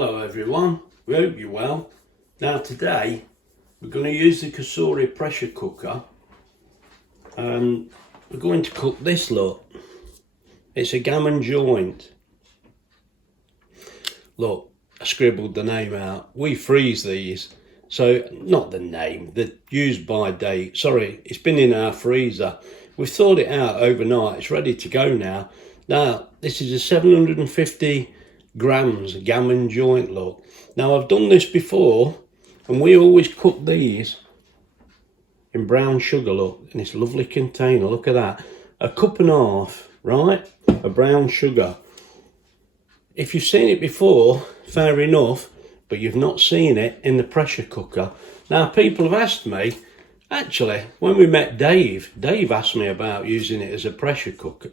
Hello everyone, we hope you're well. Now today we're going to use the Cosori pressure cooker and we're going to cook this lot. It's a gammon joint. Look, I scribbled the name out. We freeze these, so not the name, the use by date. Sorry, it's been in our freezer. We've thawed it out overnight, it's ready to go now. Now this is a 750 grams gammon joint, look. Now I've done this before and we always cook these in brown sugar, look, in this lovely container. Look at that, a cup and a half, right, of brown sugar. If you've seen it before, fair enough, but you've not seen it in the pressure cooker. Now people have asked me, actually when we met Dave asked me about using it as a pressure cooker,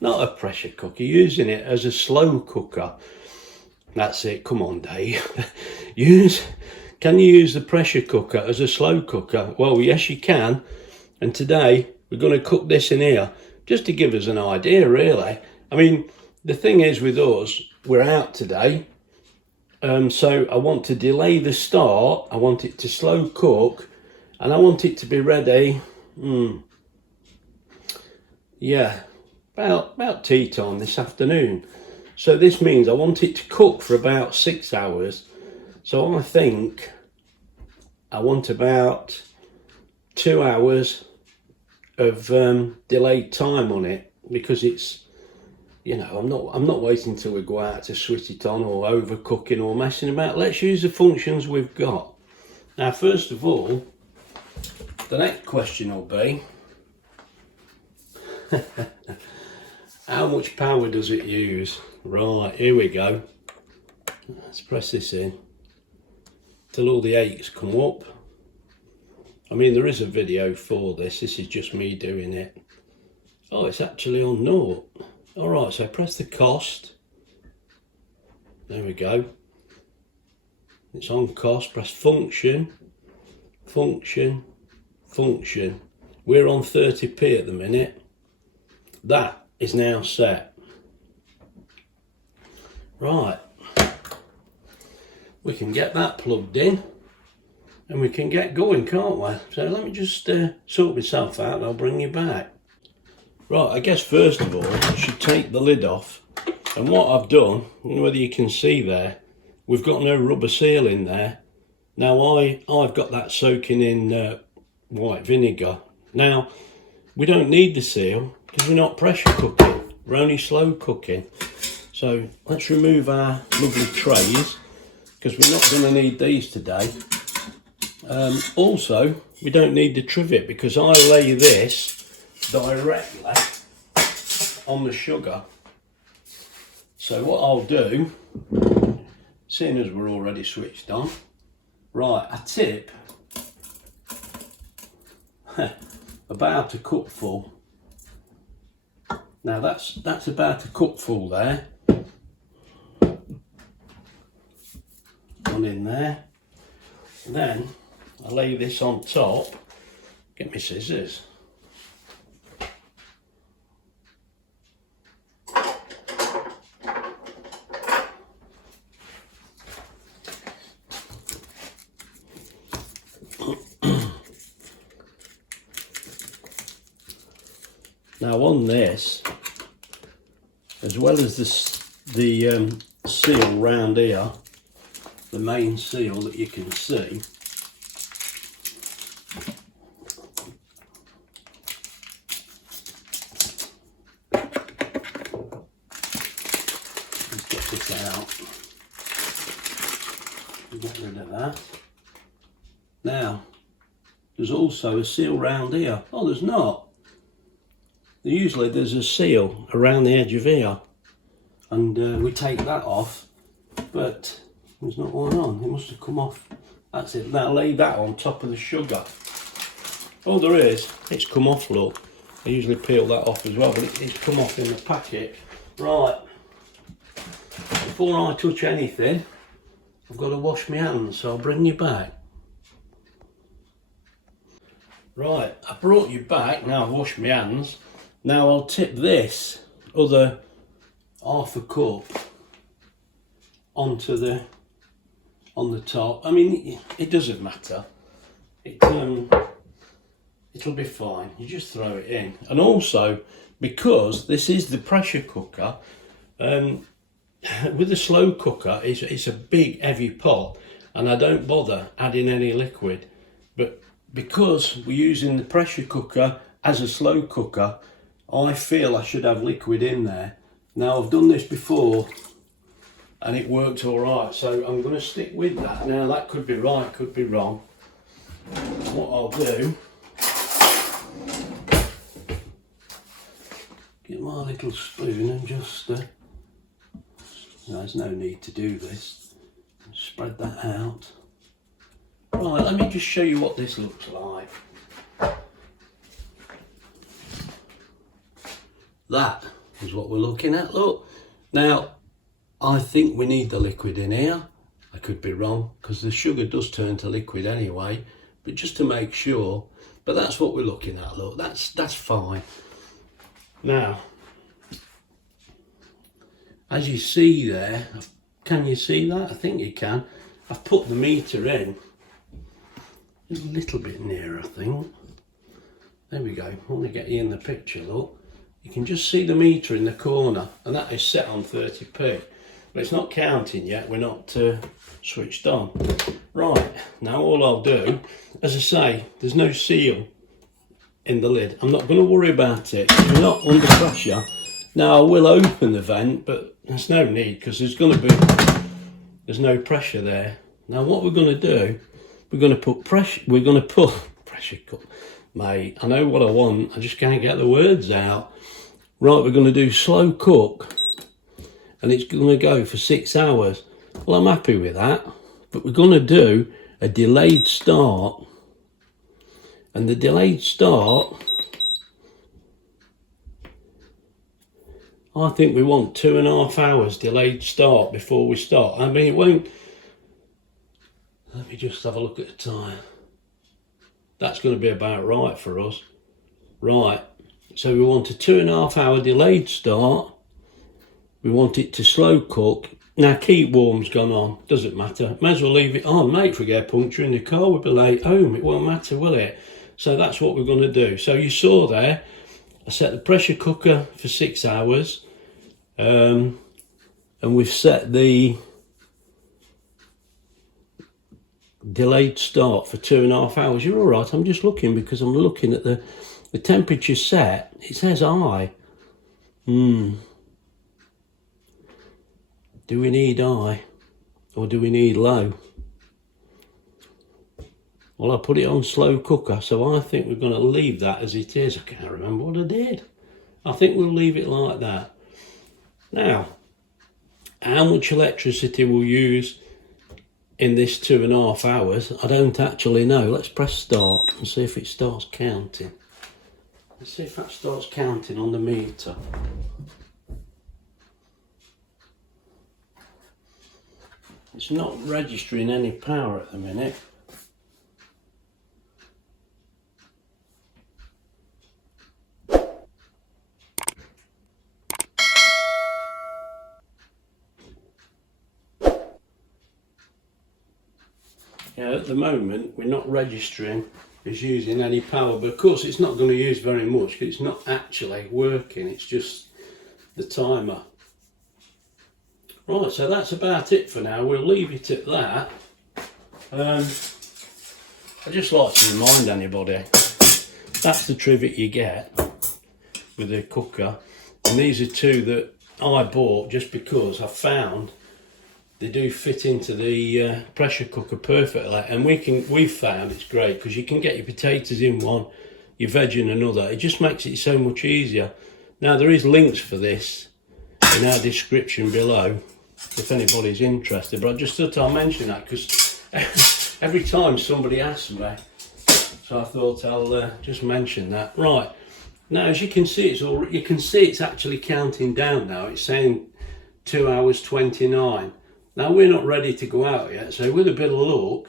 not a pressure cooker, using it as a slow cooker. That's it, come on Dave. Can you use the pressure cooker as a slow cooker? Well, yes you can. And today we're going to cook this in here, just to give us an idea really. I mean, the thing is with us, we're out today. So I want to delay the start, I want it to slow cook, and I want it to be ready, yeah, about tea time this afternoon. So this means I want it to cook for about 6 hours. So I think I want about 2 hours of delayed time on it, because it's, you know, I'm not waiting till we go out to switch it on or overcooking or messing about. Let's use the functions we've got. Now first of all, the next question will be how much power does it use? Right, here we go. Let's press this in till all the 8s come up. I mean, there is a video for this. This is just me doing it. Oh, it's actually on 0. All right, so press the cost. There we go. It's on cost. Press function, function, function. We're on 30p at the minute. That is now set. Right, we can get that plugged in and we can get going, can't we? So let me just sort myself out and I'll bring you back. Right, I guess first of all I should take the lid off, and what I've done, I don't know whether you can see there, we've got no rubber seal in there. Now I've got that soaking in white vinegar. Now we don't need the seal because we're not pressure cooking, we're only slow cooking. So let's remove our lovely trays, because we're not going to need these today. Also, we don't need the trivet, because I lay this directly on the sugar. So what I'll do, seeing as we're already switched on, right, a tip about a cupful. Now that's about a cupful there. One in there. Then I lay this on top. Get my scissors. Now on this, as well as the seal round here, the main seal that you can see, let's get this out, get rid of that. Now there's also a seal round here. Oh, there's not. Usually there's a seal around the edge of here, and we take that off, but there's not one on. It must have come off. That's it. Now lay that on top of the sugar. Oh, there is. It's come off, look. I usually peel that off as well, but it's come off in the packet. Right. Before I touch anything, I've got to wash my hands, so I'll bring you back. Right, I brought you back. Now I've washed my hands. Now I'll tip this other half a cup onto the on the top. I mean, it doesn't matter. It'll be fine. You just throw it in. And also, because this is the pressure cooker, with the slow cooker, it's a big heavy pot, and I don't bother adding any liquid. But because we're using the pressure cooker as a slow cooker, I feel I should have liquid in there. Now, I've done this before and it worked all right, so I'm going to stick with that. Now, that could be right, could be wrong. What I'll do, get my little spoon and just, there's no need to do this, spread that out. Right, let me just show you what this looks like. That is what we're looking at, look. Now, I think we need the liquid in here. I could be wrong, because the sugar does turn to liquid anyway, but just to make sure. But that's what we're looking at, look, that's fine. Now, as you see there, can you see that? I think you can. I've put the meter in. A little bit nearer, I think. There we go. I want to get you in the picture, look. You can just see the meter in the corner, and that is set on 30p. But it's not counting yet, we're not switched on. Right, now all I'll do, as I say, there's no seal in the lid. I'm not going to worry about it. It's not under pressure. Now I will open the vent, but there's no need, because there's no pressure there. Now what we're going to do, we're going to put pressure cook. Mate, I know what I want, I just can't get the words out. Right, we're going to do slow cook, and it's going to go for 6 hours. Well, I'm happy with that, but we're going to do a delayed start. And the delayed start, I think we want 2.5 hours delayed start before we start. I mean, it won't. Let me just have a look at the time. That's going to be about right for us. Right, so we want a 2.5 hour delayed start. We want it to slow cook. Now, keep warm's gone on, doesn't matter. May as well leave it on, mate. If we get a puncture in the car, we'll be late home. It won't matter, will it? So that's what we're going to do. So you saw there, I set the pressure cooker for 6 hours. And we've set the delayed start for 2.5 hours. You're all right. I'm just looking, because I'm looking at the temperature set. It says high. Do we need high or do we need low? Well, I put it on slow cooker, so I think we're going to leave that as it is. I can't remember what I did. I think we'll leave it like that. Now, how much electricity we'll use in this 2.5 hours, I don't actually know. Let's press start and see if it starts counting. Let's see if that starts counting on the meter. It's not registering any power at the minute. Yeah, at the moment we're not registering as using any power, but of course it's not going to use very much because it's not actually working, it's just the timer. Right, so that's about it for now. We'll leave it at that. I'd just like to remind anybody, that's the trivet you get with the cooker, and these are two that I bought just because I found they do fit into the pressure cooker perfectly, and we've found it's great because you can get your potatoes in one, your veg in another. It just makes it so much easier. Now, there is links for this in our description below if anybody's interested, but I just thought I'll mention that because every time somebody asks me, so I thought I'll just mention that. Right, now as you can see, it's actually counting down now. It's saying 2 hours 29. Now we're not ready to go out yet, so with a bit of luck,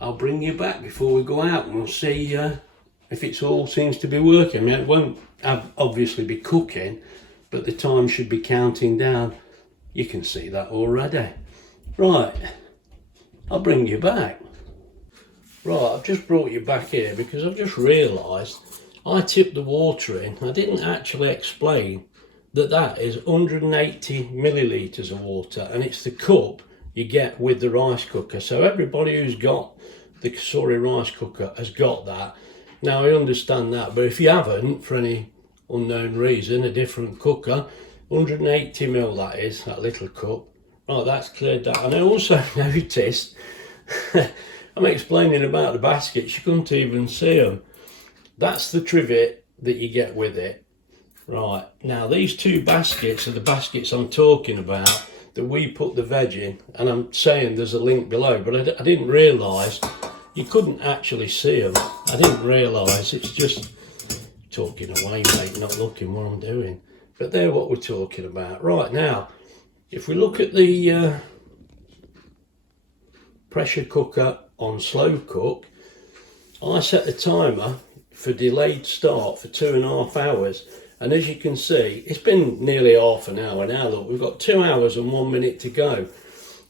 I'll bring you back before we go out and we'll see if it all seems to be working. I mean, it won't obviously be cooking, but the time should be counting down. You can see that already. Right, I'll bring you back. Right, I've just brought you back here because I've just realised I tipped the water in. I didn't actually explain that that is 180 millilitres of water, and it's the cup you get with the rice cooker. So everybody who's got the Cosori rice cooker has got that. Now I understand that, but if you haven't, for any unknown reason, a different cooker, 180 ml that is, that little cup. Right, that's cleared that. And I also noticed, I'm explaining about the baskets, you couldn't even see them. That's the trivet that you get with it. Right, now these two baskets are the baskets I'm talking about that we put the veg in, and I'm saying there's a link below, but I didn't realise you couldn't actually see them. I didn't realise, it's just talking away, mate, not looking what I'm doing. But they're what we're talking about. Right, now, if we look at the pressure cooker on slow cook, I set the timer for delayed start for 2.5 hours. And as you can see, it's been nearly half an hour now. Look, we've got 2 hours and 1 minute to go.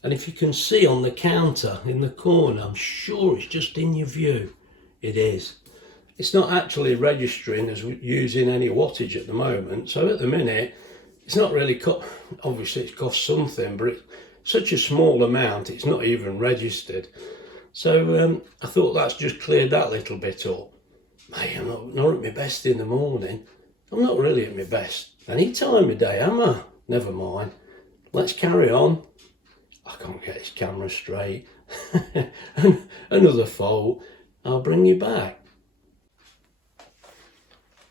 And if you can see on the counter in the corner, I'm sure it's just in your view. It is. It's not actually registering as we're using any wattage at the moment. So at the minute, it's not really obviously it's cost something, but it's such a small amount, it's not even registered. So I thought that's just cleared that little bit up. Mate, I'm not at my best in the morning. I'm not really at my best any time of day, am I? Never mind. Let's carry on. I can't get this camera straight. Another fault. I'll bring you back.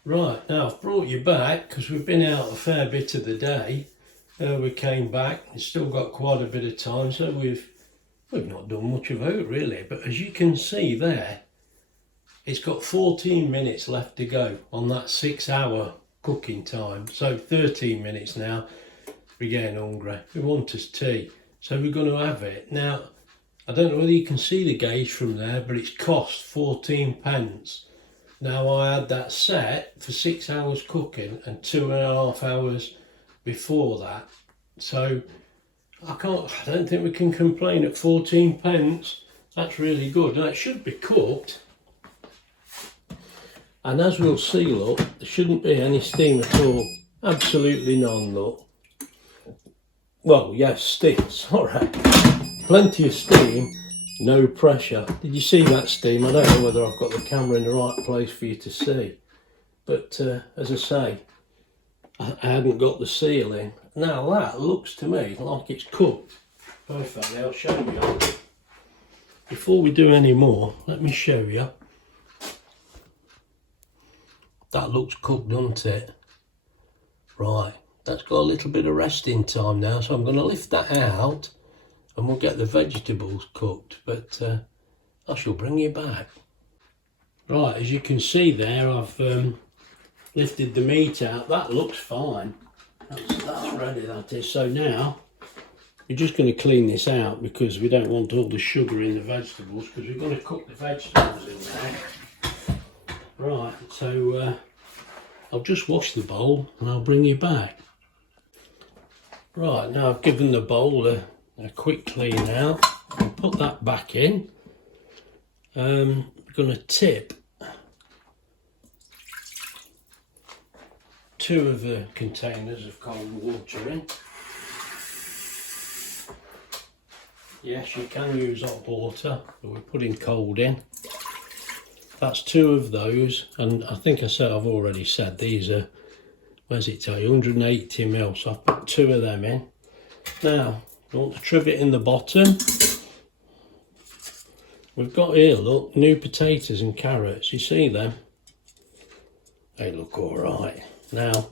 Right, now I've brought you back because we've been out a fair bit of the day. We came back, it's still got quite a bit of time, so we've not done much of it really, but as you can see there, it's got 14 minutes left to go on that 6 hour cooking time. So 13 minutes now, we're getting hungry. We want us tea, so we're going to have it. Now, I don't know whether you can see the gauge from there, but it's cost 14 pence. Now I had that set for 6 hours cooking and 2.5 hours before that. So I don't think we can complain at 14 pence. That's really good. Now it should be cooked. And as we'll see, look, there shouldn't be any steam at all. Absolutely none, look. Well, yes, steam, sorry. Plenty of steam, no pressure. Did you see that steam? I don't know whether I've got the camera in the right place for you to see. But as I say, I hadn't got the seal in. Now that looks to me like it's cooked perfectly. I'll show you. Before we do any more, let me show you. That looks cooked, doesn't it? Right, that's got a little bit of resting time now, so I'm going to lift that out and we'll get the vegetables cooked, but I shall bring you back. Right, as you can see there, I've lifted the meat out. That looks fine. That's ready, that is. So now, we're just going to clean this out because we don't want all the sugar in the vegetables, because we're going to cook the vegetables in there. Right, so I'll just wash the bowl and I'll bring you back. Right, now I've given the bowl a quick clean out. I'll put that back in. We're going to tip 2 of the containers of cold water in. Yes, you can use hot water, but we're putting cold in. That's 2 of those, and I think I've already said these are, where's it tell you, 180 ml, so I've put 2 of them in. Now, you want the trivet in the bottom. We've got here, look, new potatoes and carrots, you see them? They look alright. Now,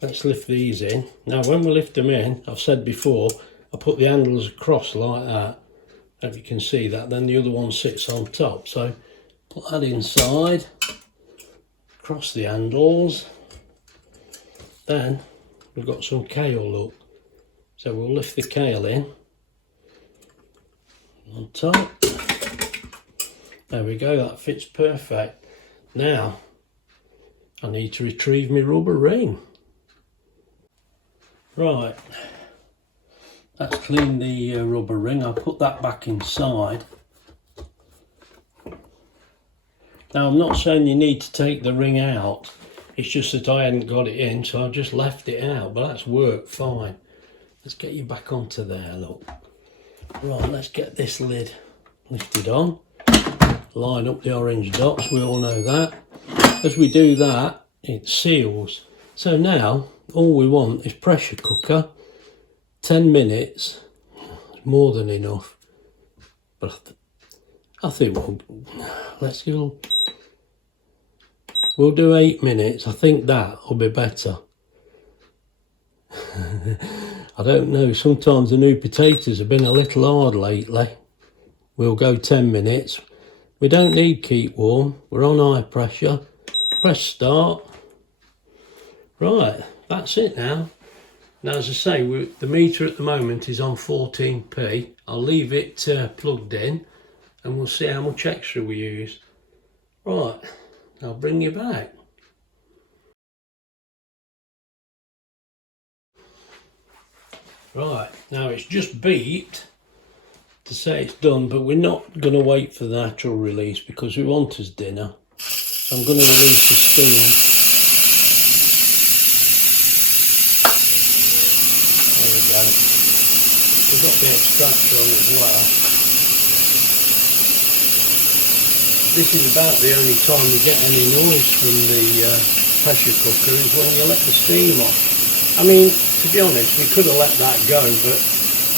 let's lift these in. Now, when we lift them in, I've said before, I put the handles across like that. If you can see that, then the other one sits on top. So, put that inside, across the handles. Then we've got some kale, look. So we'll lift the kale in on top. There we go, that fits perfect. Now I need to retrieve my rubber ring. Right, That's cleaned the rubber ring. I'll put that back inside. Now I'm not saying you need to take the ring out, it's just that I hadn't got it in, so I just left it out, but that's worked fine. Let's get you back onto there, look. Right, let's get this lid lifted on. Line up the orange dots, we all know that. As we do that, it seals. So now, all we want is pressure cooker, 10 minutes, more than enough. But I think we'll do 8 minutes. I think that will be better. I don't know, sometimes the new potatoes have been a little hard lately. We'll go 10 minutes. We don't need keep warm. We're on high pressure. Press start. Right, that's it now. Now, as I say, the meter at the moment is on 14p. I'll leave it plugged in and we'll see how much extra we use. Right, I'll bring you back. Right, now it's just beeped to say it's done, but we're not going to wait for the natural release because we want us dinner. So I'm going to release the steam. There we go. We've got the extractor on as well. This is about the only time we get any noise from the pressure cooker is when you let the steam off. I mean, to be honest, we could have let that go, but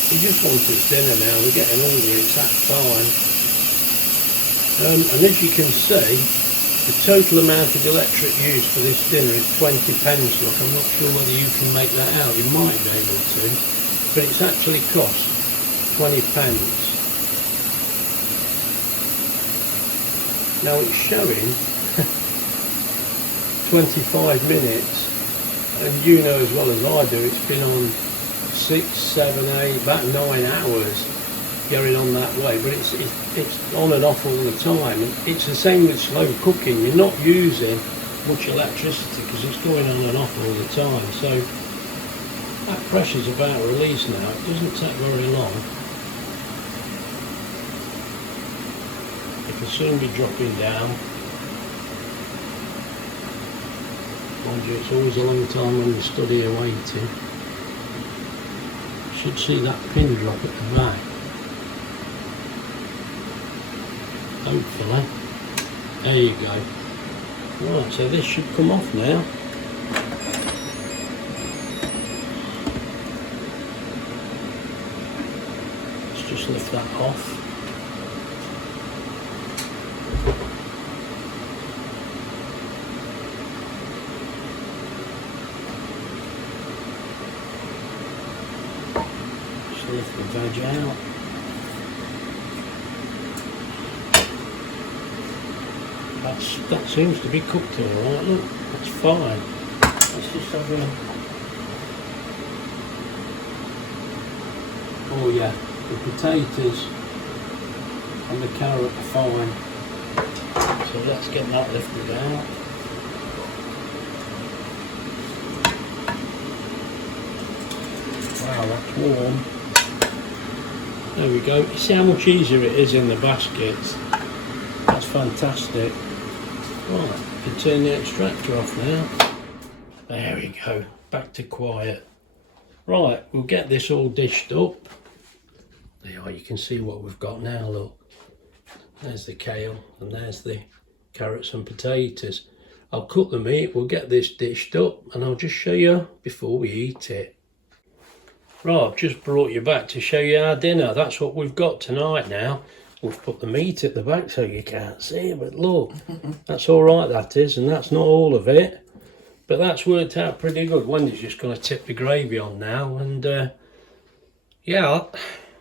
we just want its dinner now. We're getting hungry, it's that time. And as you can see, the total amount of electric used for this dinner is 20 pence. Look, I'm not sure whether you can make that out. You might be able to, but it's actually cost 20 pence. Now it's showing 25 minutes. And you know as well as I do, it's been on 6, 7, 8, about 9 hours going on that way. But it's on and off all the time. And it's the same with slow cooking. You're not using much electricity because it's going on and off all the time. So that pressure's about released now. It doesn't take very long. It will soon be dropping down. Mind you, it's always a long time when you stood here waiting. You should see that pin drop at the back. Hopefully. There you go. Right, so this should come off now. Let's just lift that off. Lift the veg out. That seems to be cooked alright, look, that's fine. Let's just have a... Oh yeah, the potatoes and the carrot are fine. So let's get that lifted out. Wow, that's warm. There we go. You see how much easier it is in the baskets? That's fantastic. Right, you can turn the extractor off now. There we go. Back to quiet. Right, we'll get this all dished up. There you are, you can see what we've got now, look. There's the kale and there's the carrots and potatoes. I'll cook the meat, we'll get this dished up and I'll just show you before we eat it. Right, I've just brought you back to show you our dinner. That's what we've got tonight now. We've put the meat at the back so you can't see it, but look, that's all right, that is, and that's not all of it. But that's worked out pretty good. Wendy's just going to tip the gravy on now, and yeah,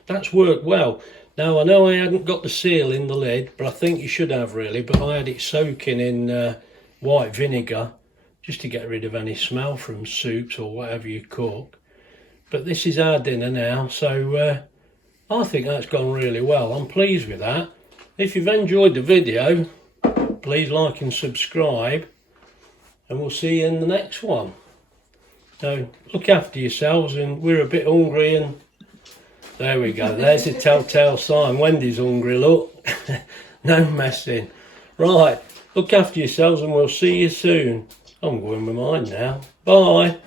that's worked well. Now, I know I hadn't got the seal in the lid, but I think you should have really, but I had it soaking in white vinegar just to get rid of any smell from soups or whatever you cook. But this is our dinner now, so I think that's gone really well. I'm pleased with that. If you've enjoyed the video, please like and subscribe, and we'll see you in the next one. So look after yourselves, and we're a bit hungry and There we go. There's a telltale sign. Wendy's hungry, look. No messing. Right. Look after yourselves and we'll see you soon. I'm going with mine now. Bye.